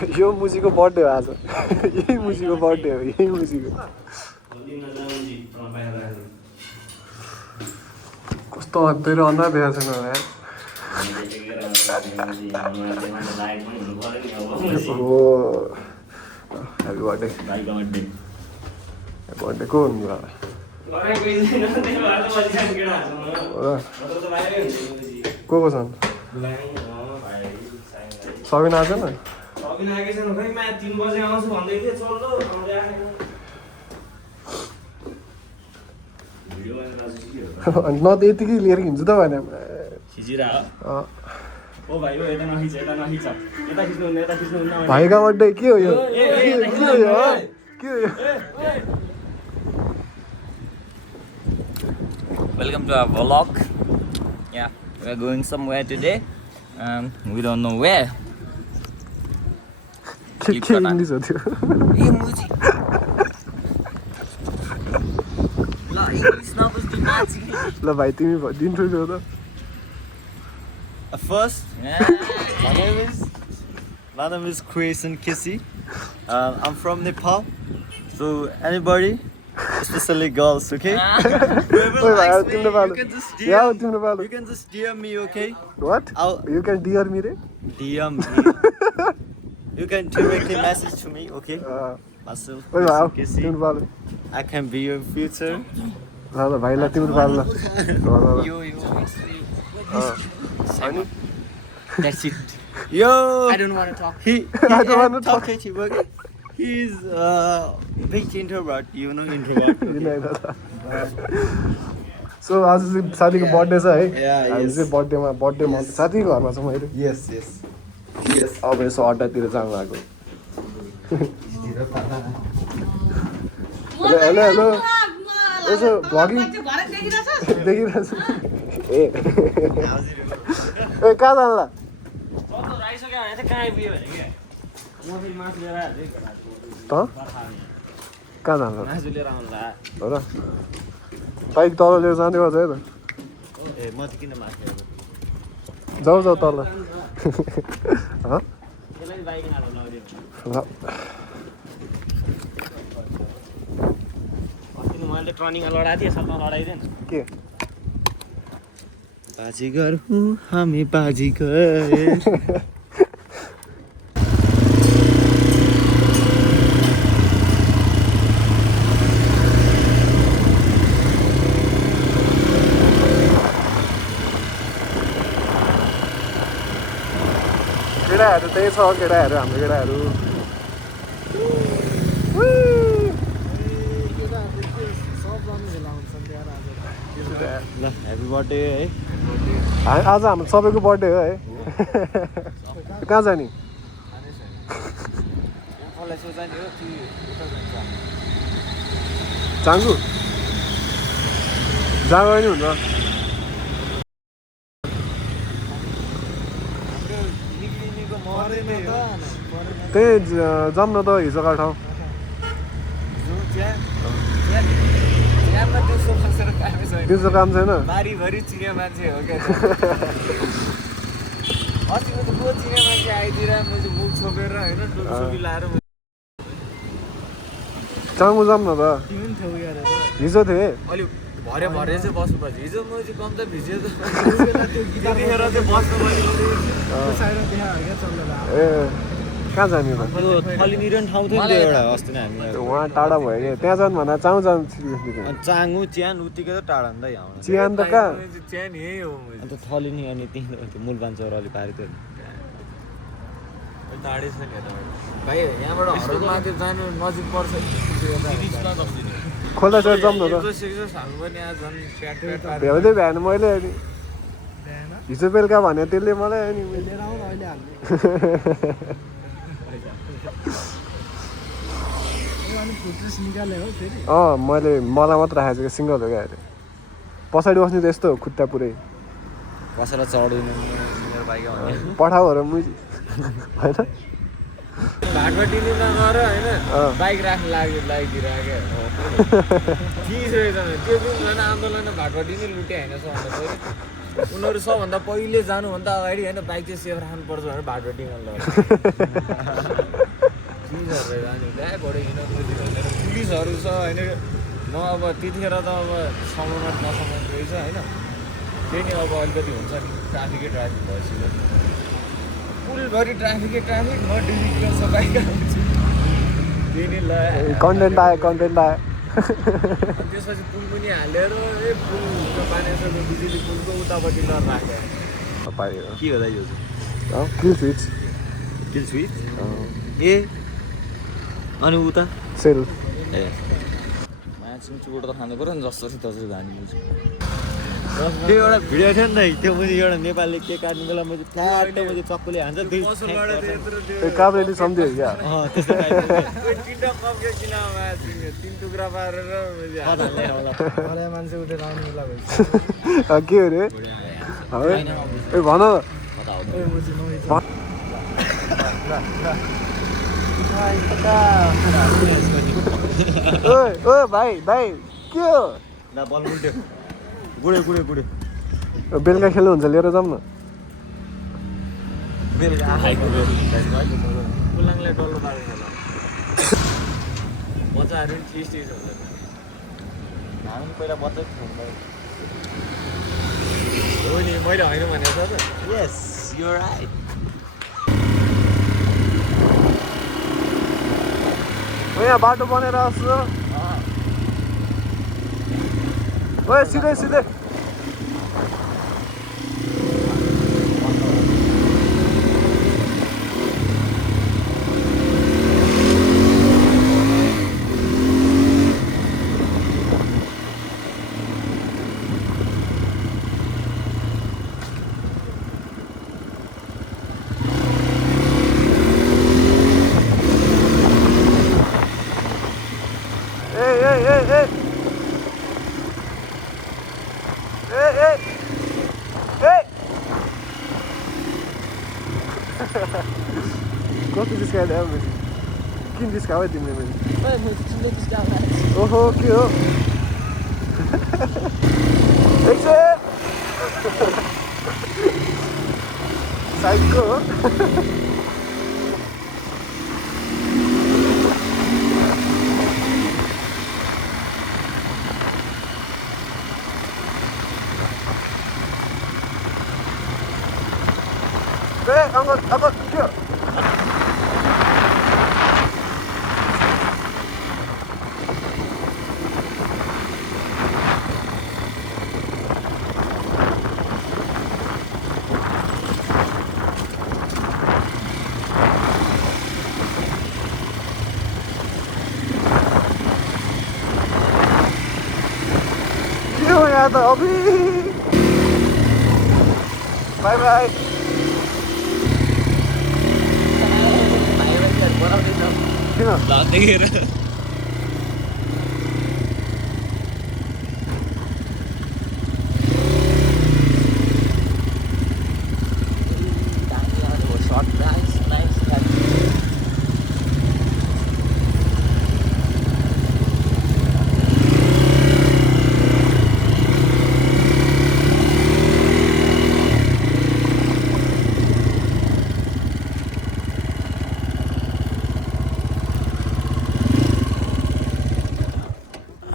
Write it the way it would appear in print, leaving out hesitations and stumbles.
यो मुजीको बर्थडे हो आज यही मुजीको बर्थडे हो यही मुजीको कस्तो तेरो अनुहार देखाएको छैन यार ह्याप्पी बर्थडे बर्थडे को हुनु को छन् सबिन आएको छैन न त यतिकै लिएर हिँड्छु त भने भाइका बर्थडे के हो यो के हो यो Welcome to our vlog. Yeah, we're going somewhere today. We don't know where. के इङ्ग्लिस हो त्यो ल भाइ तिमी दिन्छौ त्यो त First, my name is Chris and Kissy. I'm from Nepal. So anybody, especially girls, okay? Whoever likes me, you can just DM me, okay? What? You can DM me, right? DM me. You can directly message to me, okay? Myself, Chris and Kissy. I can be your future. भाइलाई तिम्रो पाल्ला You. That's it. Yo! I don't want to talk. I don't want to talk to you, okay? He's big introvert, you know, introvert. So आज चाहिँ साथीको birthday छ है Yeah, हामी चाहिँ birthday month साथीको घरमा छौँ अहिले Yes. अब यसो अड्डातिर जानु भएको हेलो यसो भ्लगिङ देखिरहेको छु ए कहाँ जान्ला त कहाँ जान्छ हो र बाइक तल लिएर जाने भन्छ है त जाऊ तल के बाजीगर हूँ हामी बाजीगर केटाहरू त्यही छ केटाहरू हाम्रो केटाहरू ल ह्याप्पी बर्थडे है आज हाम्रो सबैको बर्थडे हो है कहाँ जाने चाङ्गु जाँगो नि हुन्छ त्यही जाऊँ न त हिजोका ठाउँ दिउँसो काम छैन बारीभरि चिने मान्छे हो क्या अस्तिको त को चिने मान्छे आइदिएर मैले मुख छोपेर होइन टोपी लाएर चाङ्गु जाऊँ न त हिजो थिएँ अलि भरे चाहिँ बस्नुपर्छ हिजो म चाहिँ कम त भिज्यो त्यतिखेर चाहिँ बस्नु ए कहाँ जाने त थलिनिर ठाउँ थियो नि एउटा अस्ति नै हामी उहाँ टाढा भयो क्या त्यहाँ जानु भन्दा चाउँ जानु चाङु च्यान उत्तिकै त टाढा नि त यहाँ चियान त कहाँ च्यान यही हो अन्त थलिनी अनि त्यही मूलबान चौराली पारि त्यो टाढै छ नि भाइ यहाँबाट हरदमा त्यो जानु नजिक पर्छ खोल्दा सर जाऊँ न त भ्याउँदै भ्याएन मैले अनि हिजो बेलुका भने त्यसले मलाई अनि मैले मलाई मात्र राखेको छु सिङ्गल हो क्या अहिले पछाडि बस्ने त यस्तो हो खुट्टा पुरै कसैलाई चढ्दैन पठाउहरू मुजी होइन भाटपट्टिमा गएर होइन बाइक राख्नु लागिदिरहेको त्यो दिन आन्दोलन भाटपट्टि नै लुटे होइन सबभन्दा उनीहरू सबभन्दा पहिले जानुभन्दा अगाडि होइन बाइक चाहिँ सेफ राख्नुपर्छ भनेर भाटपट्टिमा चिजहरू जाने त्यहाँबाट पुलिसहरू छ होइन म अब त्यतिखेर त अब समाउन नसमाउनु रहेछ होइन त्यही नै अब अलिकति हुन्छ नि ट्राफिक भइसक्यो पुलभरि ट्राफिक म डिजिटल सफाइका हुन्छु त्यही नै ल कन्टेन्ट आयो त्यसपछि पुल पनि हालेर पुल बानेश्वर बिजुली पुलको उतापट्टि ल राख्यो के होला यो किल स्विच ए अनि उता सेल माछा चुबाट त खानु पऱ्यो नि जसरी तसरी खानु त्यो एउटा भिडियो थियो नि त त्यो पनि एउटा नेपालले के काट्ने बेला मैले फ्ल्याट मैले चक्कुले हान्छ काभ्रेले सम्झ्यो क्या तिनवटा कप्के किन तिन टुक्रा पारेर मान्छे उठेर आउनु बेला भइसक्यो के अरे ए भन ओ भाइ के हो ल बल उल्ट्यो गुडे बेलुका खेल्नु हुन्छ लिएर जाऊँ न पुलाङले डल्लो पारेको होला बच्चाहरू पनि थिस हुन्छ हामी पहिला बच्चा हो नि मैले होइन भनेको छ त यस यु राइट यहाँ बाटो बनेर आउँछु ओए सिधै कस्तो जिस्कायो अब किन जिस्कायो तिमीले मैले ओहो के हो साइडको हो अब के हो यहाँ त अभी बाई किन देखेर